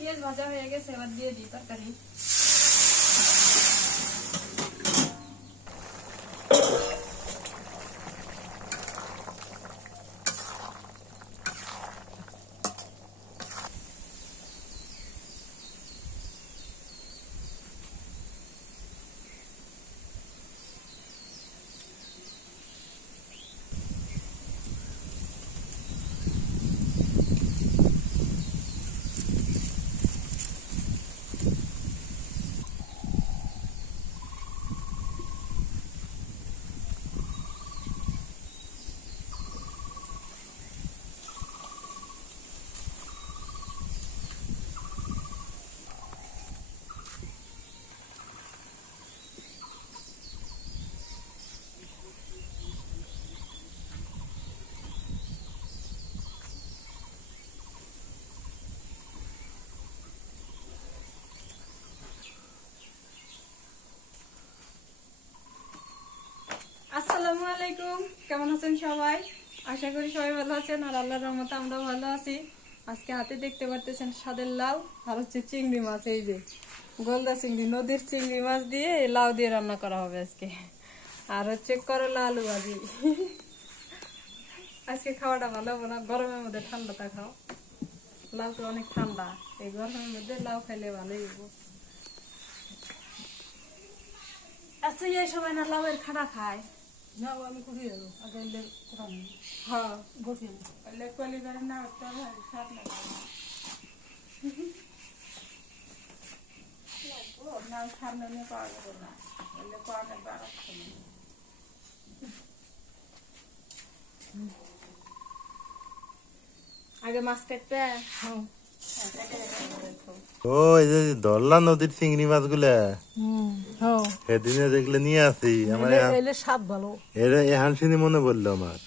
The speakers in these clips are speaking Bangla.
পেঁয়াজ ভাজা হয়ে গেছে, এবার দিয়ে দিই তরকারি। আসসালামু আলাইকুম, কেমন আছেন সবাই? আশা করি সবাই ভালো আছেন, আর আল্লাহর রহমতে আমরা ভালো আছি। আজকে হাতে দেখতে পারতেছেন স্বাদের লাউ, আর হচ্ছে চিংড়ি মাছ। এই যে গলদা চিংড়ি, নদীর চিংড়ি মাছ দিয়ে লাউ দিয়ে রান্না করা হবে আজকে। আর হচ্ছে করলা আলু ভাজি। আজকে খাওয়াটা ভালো হবে না, গরমের মধ্যে ঠান্ডাটা খাও। লাউ তো অনেক ঠান্ডা, এই গরমের মধ্যে লাউ খাইলে ভালোই হবো। আচ্ছা, এই সময় না লাউয়ের খাড়া খায় না, আমি করি আগে হ্যাঁ বসি কোয়ালি করে না, স্বাদ লাগে না, সামনে নিয়ে পাওয়া যাবে না, পাওয়া যাবে আর আগে মাছ কাটতে। ওই যে ধরলা নদীর চিংড়ি মাছগুলা সেদিনে দেখলে নিয়ে আসি আমার স্বাদ ভালো। এরা এহানসিনি মনে বললো আমার,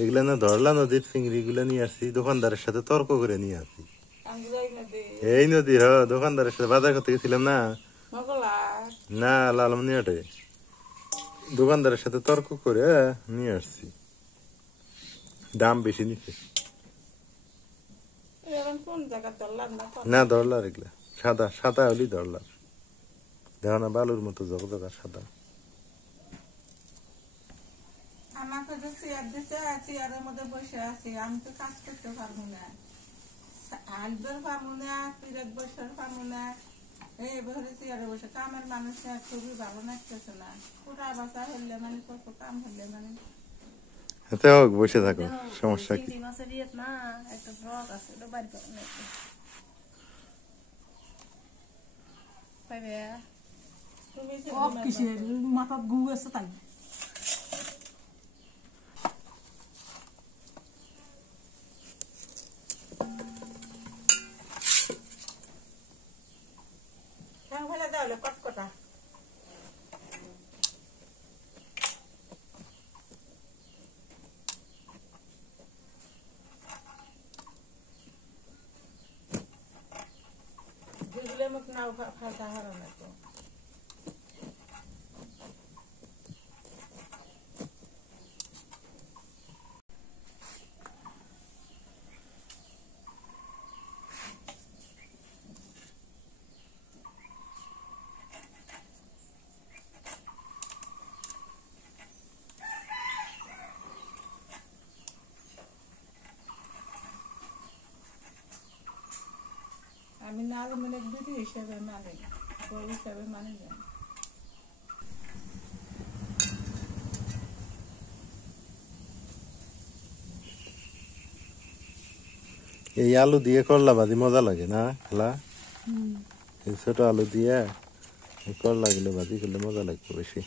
এগুলা না ধরলা নদীর চিংড়ি গুলা নিয়ে আসি, দোকানদারের সাথে তর্ক করে নিয়ে আসি। এই নদীর দোকানদারের সাথে বাজার করতে গেছিলাম না, না লালমনিয়াটে, দোকানদারের সাথে তর্ক করে নিয়ে আসছি, দাম বেশি নিচ্ছে। না ধরলার এগুলা সাদা সাদা হলি ধরলার, দেখো না বালুর মতো জগজগা সাদা। আমাকে যে চেয়ার দিচ্ছে, চেয়ারের মধ্যে বসে আছি, আমি তো কাজ করতে পারবো না, হাঁটবার পারবো না, পিরিয়ড বসার পারবো না, এইভাবে চেয়ারে বসে কামের মানুষ খুবই ভালো লাগতেছে না। পুরা বাসা হইলে মানে কত কাম হইলে মানে হাতে হোক বসে থাকো, সমস্যা কি? মাথা গু আছে তাই ফেলে দেওয়া কটকটা। যেগুলো আমাকে নাও ফাঁসা হারানো তো আমি না মানে দিদি হিসেবে মানে বউ হিসেবে মানে না। এই আলু দিয়ে করলা ভাজি মজা লাগে না খেলা, এই ছোট আলু দিয়ে করলা গুলো ভাজি করলে মজা লাগবে, বেশি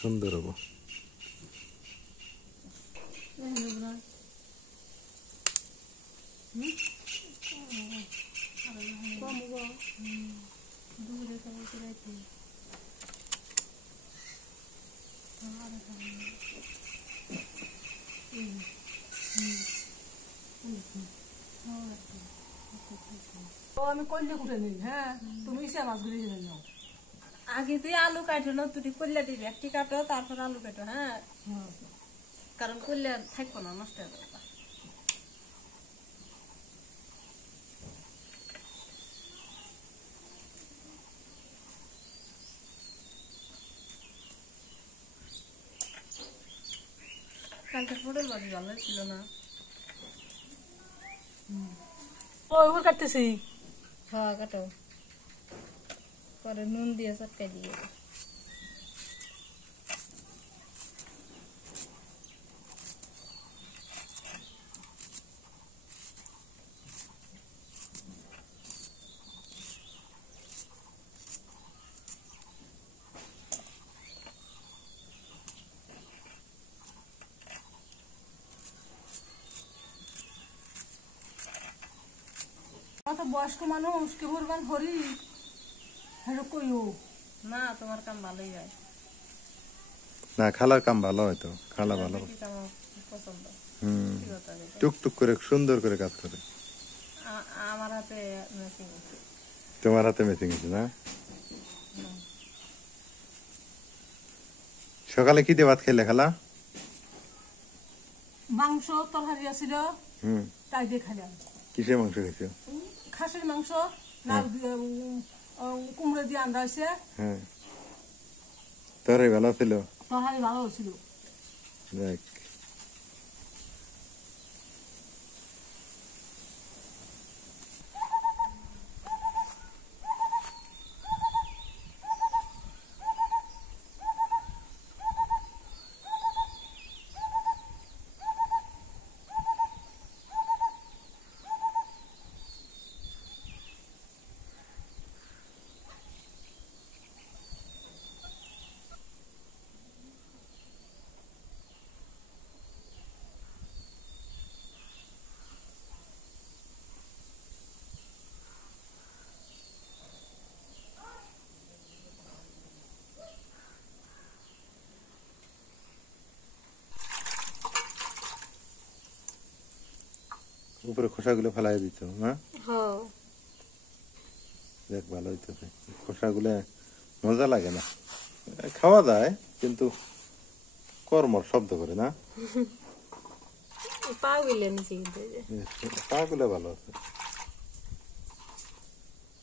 সুন্দর হবো। আমি কল্লে কুটে নিই। হ্যাঁ, তুমি সে মাছগুলি জেনে নাও। আগে তুই আলু কাটো না, তুই কল্লা দিবি, একটি কাটো তারপর আলু কাটো। হ্যাঁ, কারণ কল্লা থাকবো না, নষ্ট হয়ে যাবে। কালকে পটল ভাজি ভালো ছিল না। ওই উপর কাটতেছি। হ্যাঁ কাটো, পরে নুন দিয়ে চটকাই দিয়ে। কত বয়স্ক মানুষ কে বলবেন হরি হ্যালো কইও না তোমার কাম ভালোই হয়। না খালার কাম ভালো হয়তো, খালা ভালো। কি কাম আমার পছন্দ। হুম, কি কথা যেটা। টুকটুক করে সুন্দর করে কাজ করে। আমার হাতে মেশিন আছে। তোমার হাতে মেশিন আছে না? সকালে কি দিয়ে ভাত খেলে খালা? মাংস তরকারি আছিল হুম, তাই দিয়ে খাইলাম। কিসের মাংস খেয়েছো? খাসির মাংস লাউ দিয়ে কুমড়ো দিয়ে আন্দা হয়েছে। হ্যাঁ, তরকারি ভালো ছিল। তরকারি ভালো ছিল। যাক, উপরে খোসাগুলো ফেলাই দিত না? হ্যাঁ দেখ ভালো হইতেছে। খোসাগুলো মজা লাগে না, খাওয়া যায় কিন্তু কর্মর শব্দ করে না। পা গুলো নিচে কিন্তু পাগুলো ভালো আছে।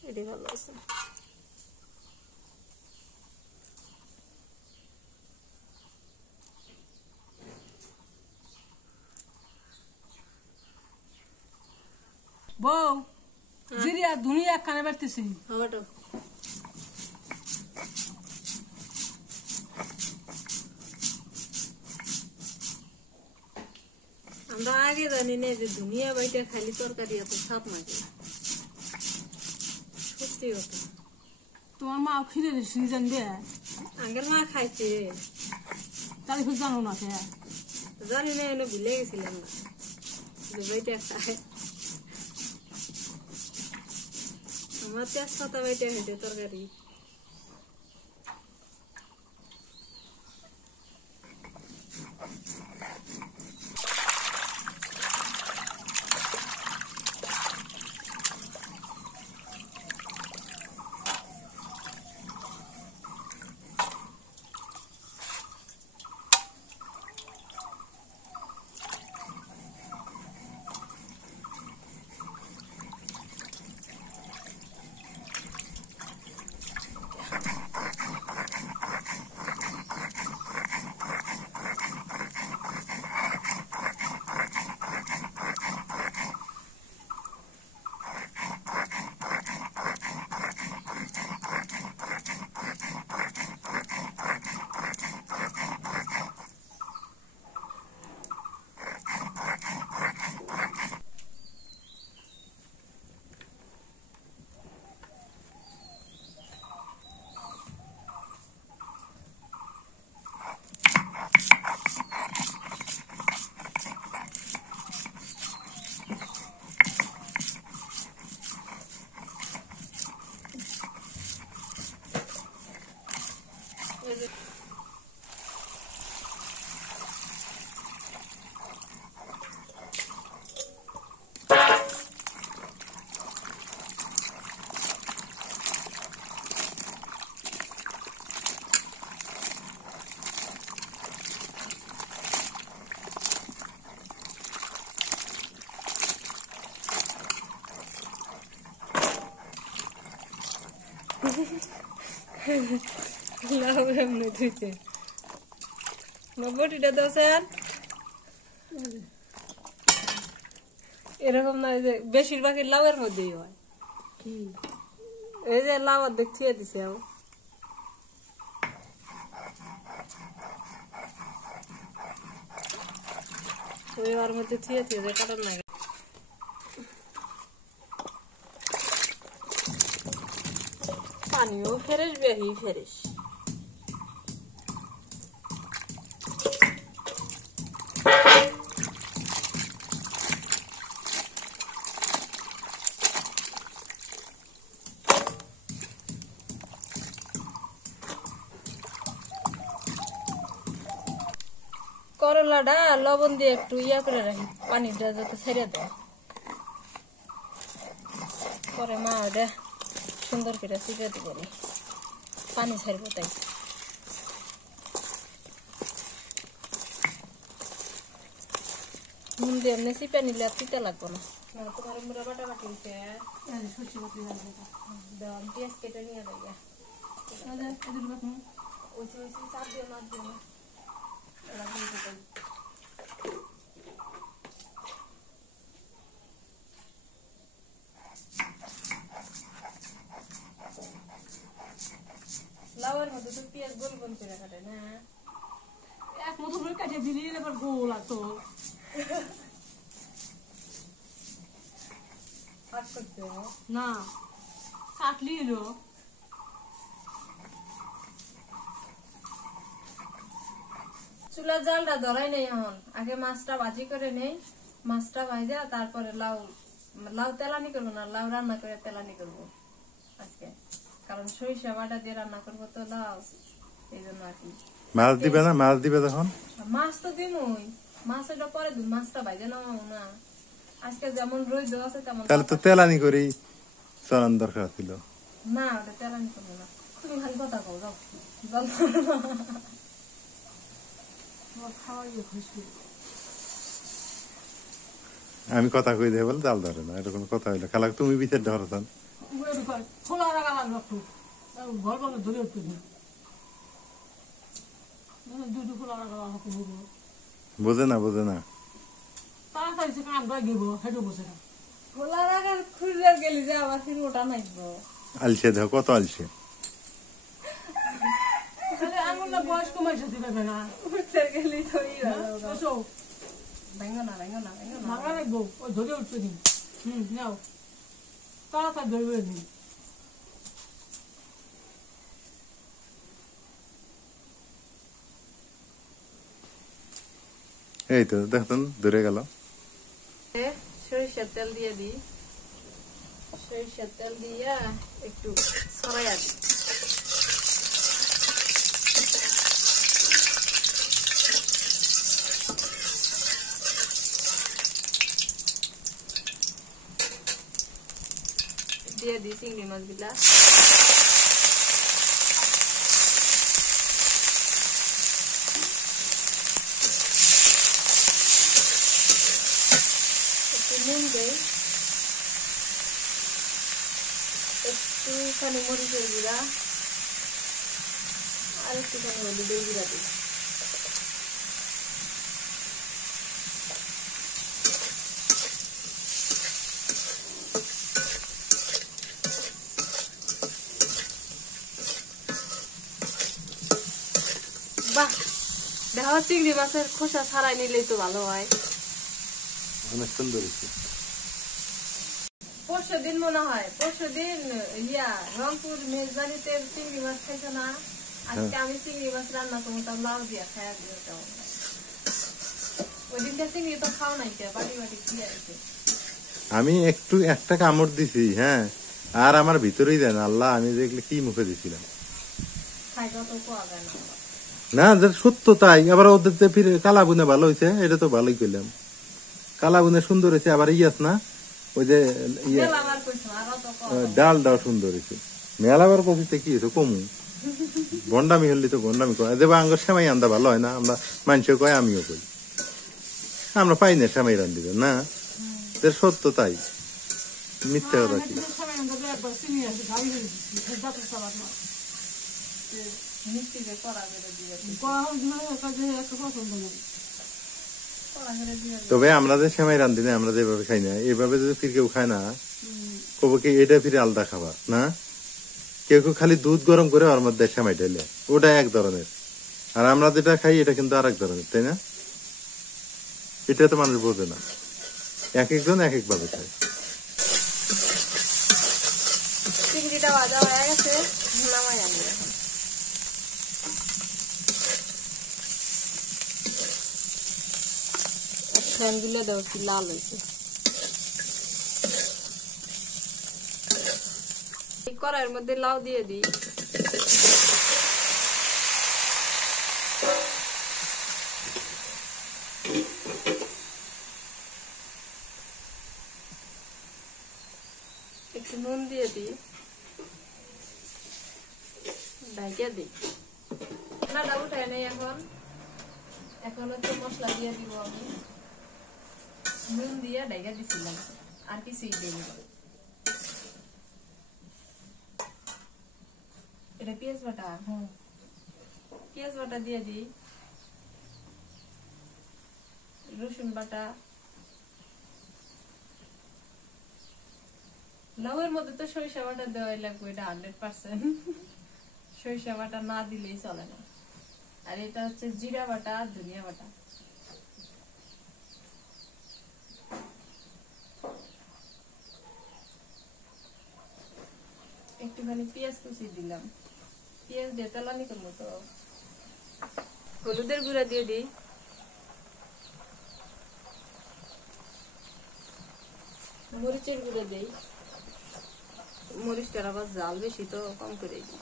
এটি ভালো আছে। বউ জিরিয়া দুনিয়া কানে বাড়তেছি। হটো আমরা আগে জানি না যে দুনিয়া বাইটা খালি তরকারি এত সাপ নাকি, সত্যি কথা। তোমার মা খিরে সিজন দে আগের মা খাইছে, তাহলে খুব জানো না সে। জানি না এনে ভুলে গেছিলাম না যে বাইটা খায়। আমার তেজপাতা বাইটা খাইছে তরকারি। লাভ এমনি ধুইছে। বটিটা দোষেন এরকম না যে বেশিরভাগই লাউয়ের মধ্যেই হয় কি এই যে লাউ অর্ধেক ছিঁড়ে দিছে ওর মধ্যে ছিঁড়ে যে কাটার না পানিও ফেরেস বেহি ফেরেস করলাটা লবণ দিয়ে একটু ইয়া করে রাখি পানিটা যাতে ছেড়ে দেয় পরে মা ওটা সুন্দর করে চিপে দিব পানি ছাড়বো তাই নুন দিয়ে এমনি চিপে নিলে আর তিতা লাগবো না তোমার মুড়া বাটা বাটি দিতে সরষে বাটি লাগবে দেওয়া পেঁয়াজ কেটে নিয়ে দেয় এদের বাটি ওই চাপ দিয়ে মাছ দিয়ে না ওরা দিয়ে দিতে লাউয়ের মধ্যে তো পেঁয়াজ গোল গোল করে কাটে না এক মতো করে কাটিয়ে দিলি এবার গোল আতো হাত করতে না কাটলি এলো চুলার জালটা ধরাই নেই এখন আগে মাছটা ভাজি করে নেই মাছটা ভাজা তারপরে লাউ লাউ তেলানি করবো না লাউ রান্না করে তেলানি করবো আজকে কারণ সরিষা বাটা দিয়ে রান্না করবো তো লাউ এই জন্য আর কি মাছ দিবে না মাছ দিবে তখন মাছ তো দিমই মাছ এটা পরে দিন মাছটা ভাজে নামাবো না আজকে যেমন রোদ আছে তেমন তাহলে তো তেলানি করেই চলান দরকার ছিল না ওটা তেলানি করবো না তুমি খালি কথা কও যাও জল খাওয়াই খুশি আমি কথা কই দেবো বলে জাল ধরে না এরকম কথা হইলো খালা তুমি ভিতর ধরতাম খোলা রাখা লাগবে একটু ঘর বলে ধরে উঠতে দিন দুটো খোলা রাখা লাগবে বোঝে না তাড়াতাড়ি সে কাম করে গেবো হেঁটে বসে না খোলা রাখার খুঁজে গেলি যে আবার ফির ওটা নাইবো আলসে দেখো কত আলসে আঙুল না বয়স কমাইছে দিবে না উঠতে গেলি তো এসো ভেঙ্গো না ভাঙা রাখবো ওই ধরে উঠতে দিন নাও তাড়াতাড়ি ধরবে দিন এই তো দেখুন দূরে গেল সরিষার তেল দিয়ে দিই সরিষার তেল দিয়া একটু ছড়াইয়া দিই দিয়ে দিই চিংড়ি মাছগুলা একটু নুন দেই একটুখানি মরিচের গুঁড়া আর একটুখানি হলুদের গুঁড়া দিই বাহ দেখো চিংড়ি মাছের খোসা ছাড়াই নিলেই তো ভালো হয় অনেক সুন্দর হয়েছে পরশুদিন মনে হয় পরশুদিন রংপুর মেজবানিতে চিংড়ি মাছ খাইছো না আজকে আমি চিংড়ি মাছ রান্না করবো তার লাউ দিয়া খাইয়া দিও কেমন ওই দিনটা চিংড়ি তো খাও নাই বাটি বাটি খেয়ে আছে আমি একটু একটা কামড় দিছি হ্যাঁ আর আমার ভিতরেই দেন আল্লাহ আমি দেখলে কি মুখে দিছিলাম খাইবা তো পাওয়া যায় না না সত্য তাই আবার ওদের যে ফিরে কালা বুনে ভালো হয়েছে এটা তো ভালোই করলাম কালা বুনে সুন্দর হয়েছে আবার ইয়াস না ওই যে আমার কইছো আরো তো পাওয়া ডালটাও সুন্দর হয়েছে মেলাবার কফিতে কি হয়েছে কমু বন্ডামি হলে তো বন্ডামি কয় দেবা আঙ্গুর সেমাই আন্দা ভালো হয় না আমরা মানুষও কয় আমিও কই আমরা পাই না সেমাই রান দিবেন না সত্য তাই মিথ্যা কথা কি একবার চিনি আছে গাড়ি মিষ্টি যে করা বেরো দিয়ে কাজে একটা পছন্দ নেই কড়া করে দিয়ে দিই। তবে আমরা যে সেমাই রান্ধি না, আমরা যেভাবে খাই না, এইভাবে যদি ফির কেউ খায় না, কবে কি এটা ফিরে আলাদা খাবার না? কেউ কেউ খালি দুধ গরম করে ওর মধ্যে সেমাই ঢেলে, ওটা এক ধরনের, আর আমরা যেটা খাই এটা কিন্তু আর এক ধরনের, তাই না? এটা তো মানুষ বোঝে না, এক একজন এক এক ভাবে খায়। চিংড়িটা ভাজা হয়ে গেছে, নামাই আনি এখন। ফ্যান দিলে দাও কি লাল হয়েছে। এই কড়াইয়ের মধ্যে লাউ দিয়ে দিই। একটু নুন দিয়ে দিই, ঢাকা দিই। রান্নাটা উঠাই নেই এখন। এখন হচ্ছে মশলা দিয়ে দিব আমি। নুন দিয়ে ঢাকা দিছিলাম, আর কিছুই দিই না। এটা পেঁয়াজ বাটা, পেঁয়াজ বাটা দিয়ে দিই, রসুন বাটা। লাউয়ের মধ্যে তো সরিষা বাটা দেওয়াই লাগবে, এটা 100%। সরিষা বাটা না দিলেই চলে না। আর এটা হচ্ছে জিরা বাটা, ধনিয়া বাটা। একটুখানি পেঁয়াজ কুচি দিলাম, পেঁয়াজ দিয়ে তেলানি করবো তো। হলুদের গুঁড়া দিয়ে দিই, মরিচের গুঁড়া দিই। মরিচটার আবার জাল বেশি তো কম করে দিই।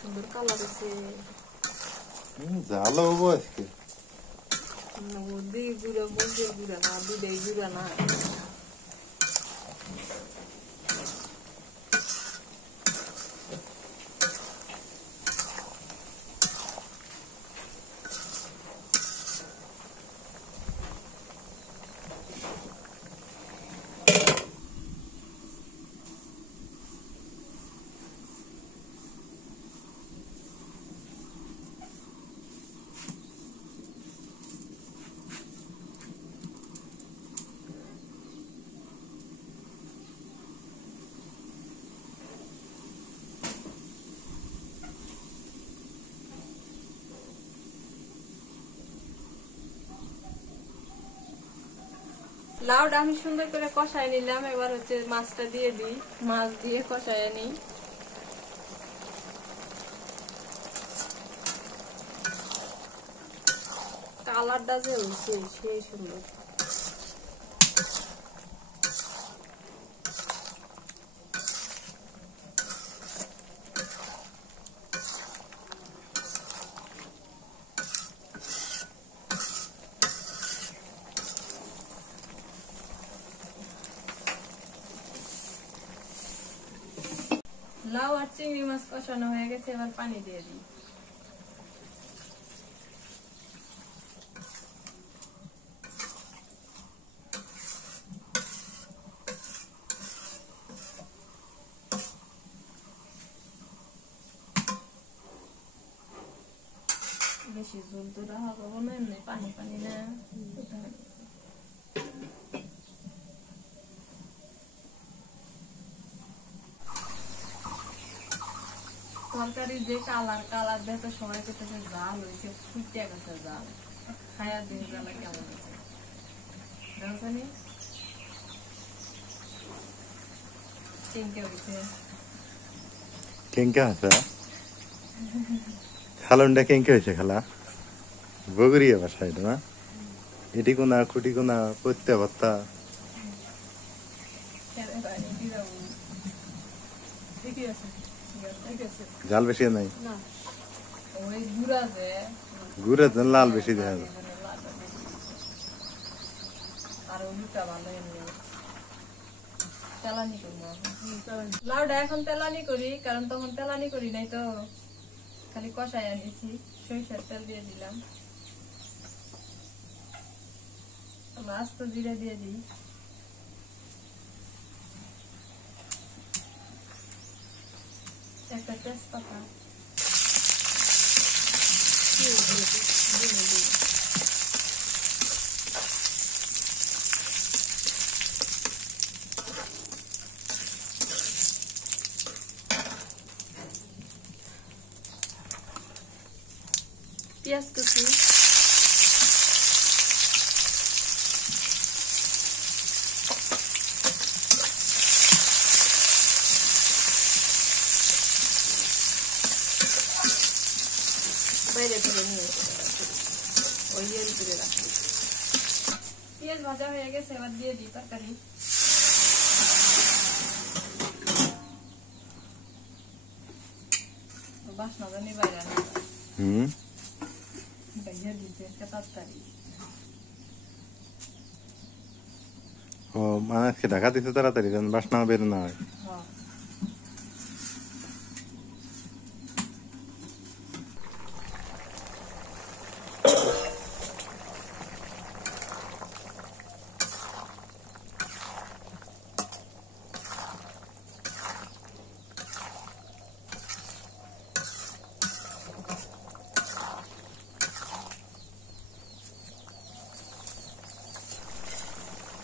সুন্দর কালার আছে। জাল হবো আজকে। গুঁড়া মরিচের গুঁড়া না, দুধের গুঁড়া না। লাউটা আমি সুন্দর করে কষাই নিলাম। এবার হচ্ছে মাছটা দিয়ে দিই, মাছ দিয়ে কষাই নিই। কালারটা যে হয়েছে সেই সুন্দর। লাউ আর চিংড়ি মাছ কষানো হয়ে গেছে, এবার পানি দিয়ে দিই। বেশি ঝোল তো রাখা যাবো না, এমনি পানি পানি না। তরকারির যে কালার দেখে সবাই করতেছে জাল হয়েছে, ফুটে গেছে জাল। খায়ার দিন জ্বালা কেমন আছে দেখছেন, চিংকে হয়েছে। কেঙ্কা আছে খালনটা কেঙ্কা হয়েছে খালা বগুড়িয়া বাসা এটা না এটি কোনা খুঁটি কোনা পত্যা ভত্তা ঠিকই আছে ঠিক আছে জাল বেশি নাই না ওই গুড়া যে গুড়ে লাল বেশি দেখা যায় আর ওইটা ভালো এমনি তেলানি করবো লাউটা এখন তেলানি করি কারণ তখন তেলানি করি নাই তো খালি কষাই আনিছি সরিষার তেল দিয়ে দিলাম আস্ত জিরে দিয়ে দিই একটা তেজপাতা পেঁয়াজ কুচি বাইরে থেকে নিয়ে ওই ইয়ের ভিতরে রাখি পেঁয়াজ ভাজা হয়ে গেছে এবার দিয়ে দিই তরকারি বাসনা জানি বাইরে বাইরে দিতে একটা তরকারি ও মানুষকে ঢাকা দিতে তাড়াতাড়ি যেন বাসনা বের না হয় হ্যাঁ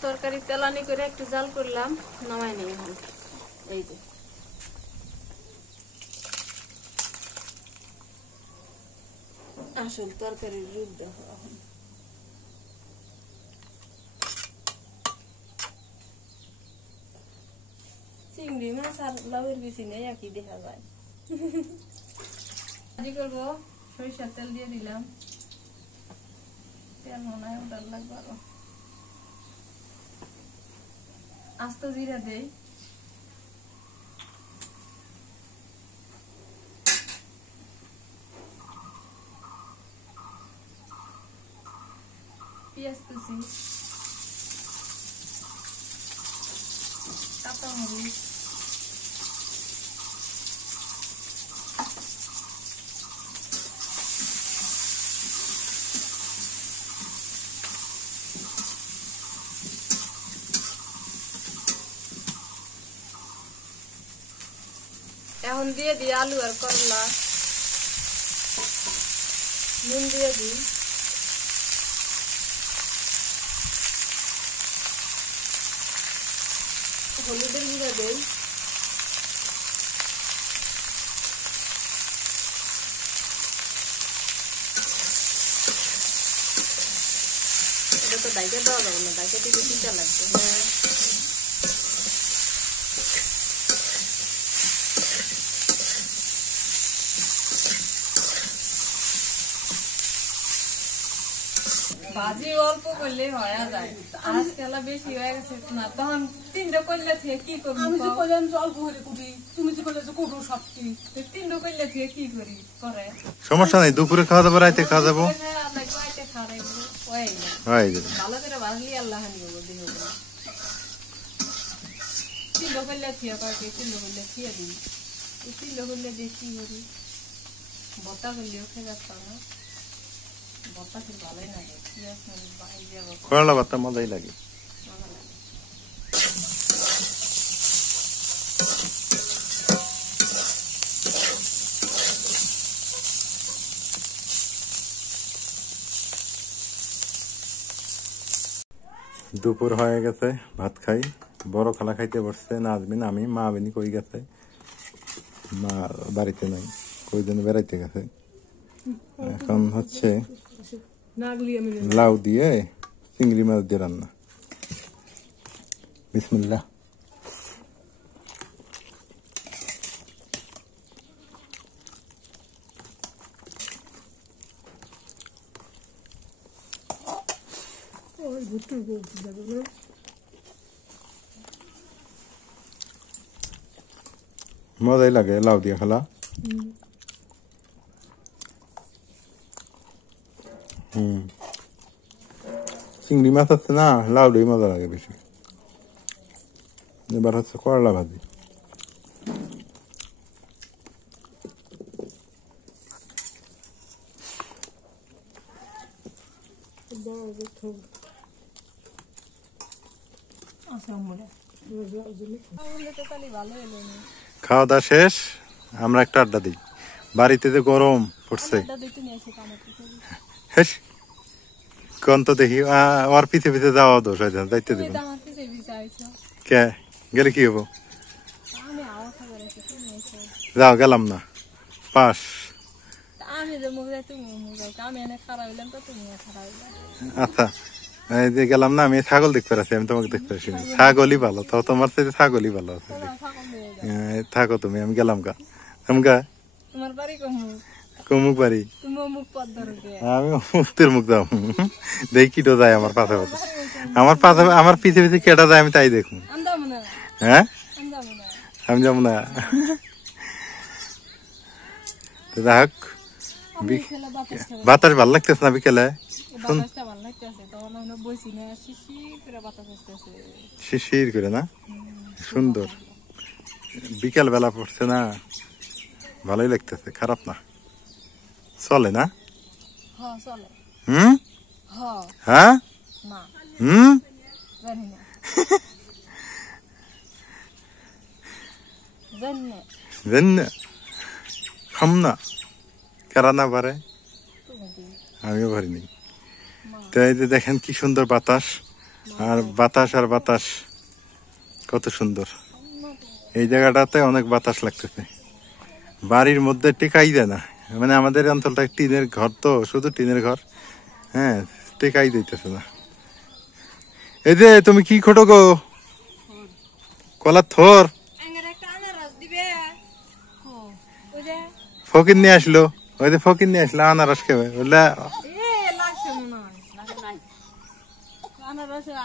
তরকারি তেলানি করে একটু জাল করলাম নামাই নেই এখন এই যে আসল তরকারির রূপ দেখো এখন চিংড়ি মাছ আর লাউয়ের বেশি নেই একই দেখা যায় ভাজি করবো সরিষার তেল দিয়ে দিলাম তেল মনে হয় ওটার লাগবে আরো আস্ত জিরা দেই পেঁয়াজ কুচি কাঁচামরিচ এখন দিয়ে দিই আলু আর করলা নুন দিয়ে দিই হলুদের গুঁড়া দেই এটা তো ডাইকে দেওয়া যাবে না ডাইকে দিতে তিনটা লাগবে ভাজি অল্প করলে হয়ে যায় আজকাল বেশি হয়ে গেছে না তখন তিনটা করলে থেকে কি করবি আমি যে কইলাম যে অল্প করে কুটি তুমি যে কইলে যে কুটো সবটি তিনটা করলে থেকে কি করি করে সমস্যা নাই দুপুরে খাওয়া যাবো রাইতে খাওয়া যাবো হয় ভালো করে ভাজলি আল্লাহ তিনটা করলে থিয়া কয়েক তিনটা করলে থিয়া দিই তিনটা করলে দিয়ে কি করি বতা করলেও খেয়ে যাচ্তাম না বতা খেয়ে ভালোই লাগে করলা ভাতটা মজাই লাগে দুপুর হয়ে গেছে ভাত খাই বড় খালা খাইতে বসছে নাজমিন আমি মা বিনি কই গেছে মা বাড়িতে নাই কই দিন বেড়াইতে গেছে এখন হচ্ছে লাউ দিয়ে চিংড়ি মাছ দিয়ে রান্না বিসমিল্লাহ ওই ভুট্টুর বলতে যাবে না মজাই লাগে লাউ দিয়ে খেলা। চিংড়ি মাছ আছে না, লাউ দিয়ে মজা লাগে বেশি। এবার হচ্ছে করলা ভাজি। খাওয়া দাওয়া শেষ, আমরা একটা আড্ডা দিই। বাড়িতে যে গরম পড়ছে, হেস কোন তো দেখি ওর পিছে পিছে যাওয়া দোষ হয়, দায়িত্ব দিব কে গেলে কি হবো? যাও গেলাম না, পাস। আচ্ছা এই যে গেলাম না, আমি ছাগল দেখতে পাচ্ছি, আমি তোমাকে দেখতে পাচ্ছি। ছাগলই ভালো, তো তোমার সাথে ছাগলই ভালো আছে। থাকো তুমি, আমি গেলাম গা। কমুক বাড়ি, আমি মুক্তির মুখ যাও দেখি কিটো যায় আমার পাশে পাশে, আমার পিছে পিছে কেটা যায় আমি তাই দেখুন। হ্যাঁ আমি যাবো না। যাক বাতাস ভাল লাগতেছে না বিকেলে, শিশির করে না, সুন্দর বিকেল বেলা পড়ছে না, ভালোই লাগতেছে, খারাপ না, চলে না? হ্যাঁ খাম না, কারা না পারে, আমিও পারিনি। তো এই যে দেখেন কি সুন্দর বাতাস, আর বাতাস আর বাতাস, কত সুন্দর। এই জায়গাটাতে অনেক বাতাস লাগতেছে, বাড়ির মধ্যে টেকাই দেয় না, মানে আমাদের অঞ্চলটা টিনের ঘর, তো শুধু টিনের ঘর, হ্যাঁ টেকাই দিতেছে না। এই যে তুমি কি খোটো গো, কলার থর ফকির নিয়ে আসলো, ওই যে ফকির নিয়ে আসলো আনারস খেবে বললে।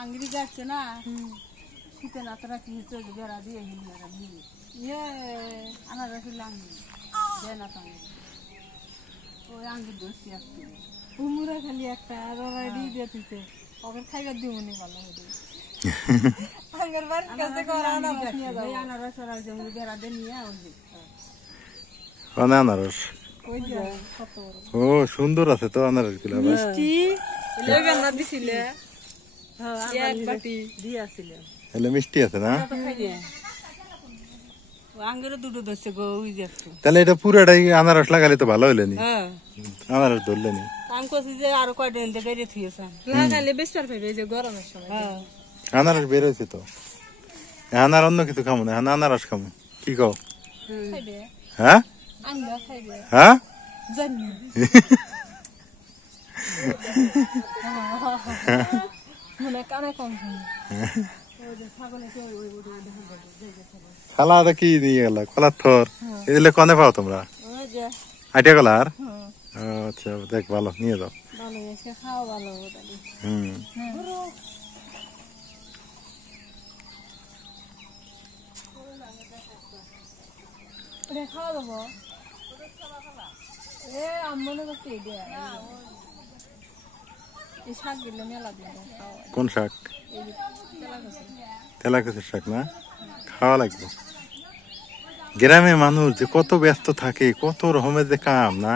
আঙ্গিরি যাচ্ছে না শীতে না, তারা কি বেড়া দিয়ে আনারসের লাঙ্গি দেয় না, ওই আঙ্গুর দোষী আসছে কুমুরা খালি একটা আর ওরা দিয়ে দিতে, ওকে খাইবার দিব নি ভালো হবে। আনারস ও সুন্দর আছে তো, আনারস গুলা মিষ্টি আছে না, তাহলে এটা পুরাটাই আনারস লাগালে তো ভালো হইলে নি, আনারস ধরলে নি। আনারস বের হয়েছে তো, আনার অন্য কিছু খামো না, আনারস খামো, কি কও? হ্যাঁ হ্যাঁ খালাটা কি নিয়ে গেল, কলার থর এগুলো কনে পাও তোমরা? আইটিয়া কলার, আচ্ছা দেখ ভালো, নিয়ে যাও। হম কোন শাক? তেলা গাছের শাক না, খাওয়া লাগবে। গ্রামে মানুষ যে কত ব্যস্ত থাকে, কত রকমের যে কাম না,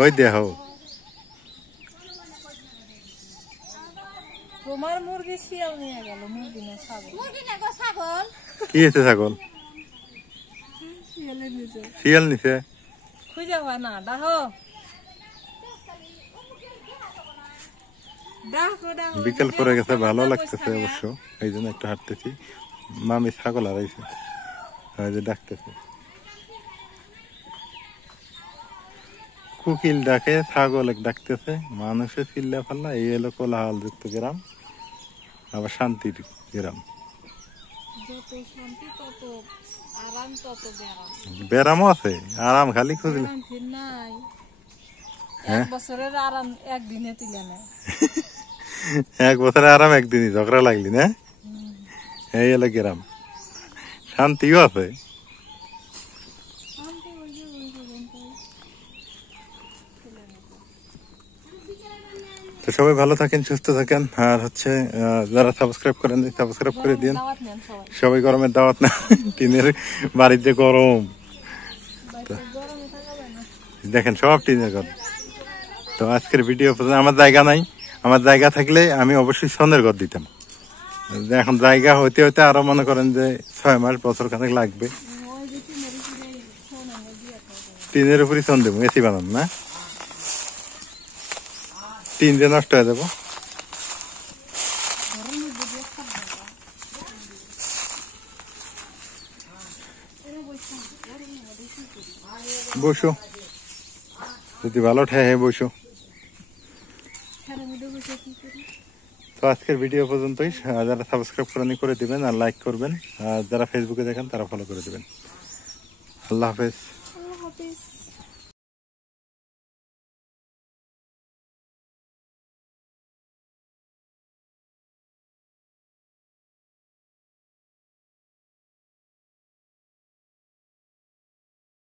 ওই দেহ তোমার মুরগি শিয়াল নিয়ে গেল, মুরগি না ছাগল, কি হয়েছে? ছাগল শিয়াল নিছে, খুঁজে হয় না, ডাহো বিকেল পরে গেছে, ভালো লাগতেছে অবশ্য, এই জন্য একটু হাঁটতেছি। মামি ছাগল হারাইছে, ডাকতেছে, কুকিল ডাকে, ছাগল ডাকতেছে, মানুষের চিল্লা ফাল্লা, এই এলো কোলাহল যুক্ত গ্রাম, আবার শান্তির গ্রাম। ব্যারামও আছে, আরাম খালি খুঁজলে বছরের আরাম একদিনে তুলে নেয়। এক বছরে আরাম একদিনই ঝগড়া লাগলি না, এই হলো গ্রাম, শান্তিও আছে। তো সবাই ভালো থাকেন, সুস্থ থাকেন, আর হচ্ছে যারা সাবস্ক্রাইব করেন সাবস্ক্রাইব করে দিন। দাওয়াত নেন সবাই, সবাই গরমের দাওয়াত না, টিনের বাড়িতে গরম, গরমে থাকা যায় না। দেখেন সব টিনের ঘর। তো আজকের ভিডিও আমার জায়গা নাই, আমার জায়গা থাকলে আমি অবশ্যই সনের ঘর দিতাম। এখন জায়গা হইতে হইতে আরো মনে করেন যে 6 মাস বছর খানেক লাগবে। ওই যে টিনের উপরে শোন আমরা দিয়ে থাকবো। টিনের উপরই সন দেবো, এসি বানাম না, টিন যে নষ্ট হয়ে যাবো। ঘরের মধ্যে দিয়ে খাবো না। এরা বসে ঘরের মধ্যে কি করি? বসো, যদি ভালো ঠেহে বসো। ঘরের মধ্যে বসে কি করি? তো আজকের ভিডিও পর্যন্তই। যারা সাবস্ক্রাইব করেনি করে দিবেন, আর লাইক করবেন, আর যারা ফেসবুকে দেখেন তারা ফলো করে দিবেন। আল্লাহ হাফেজ।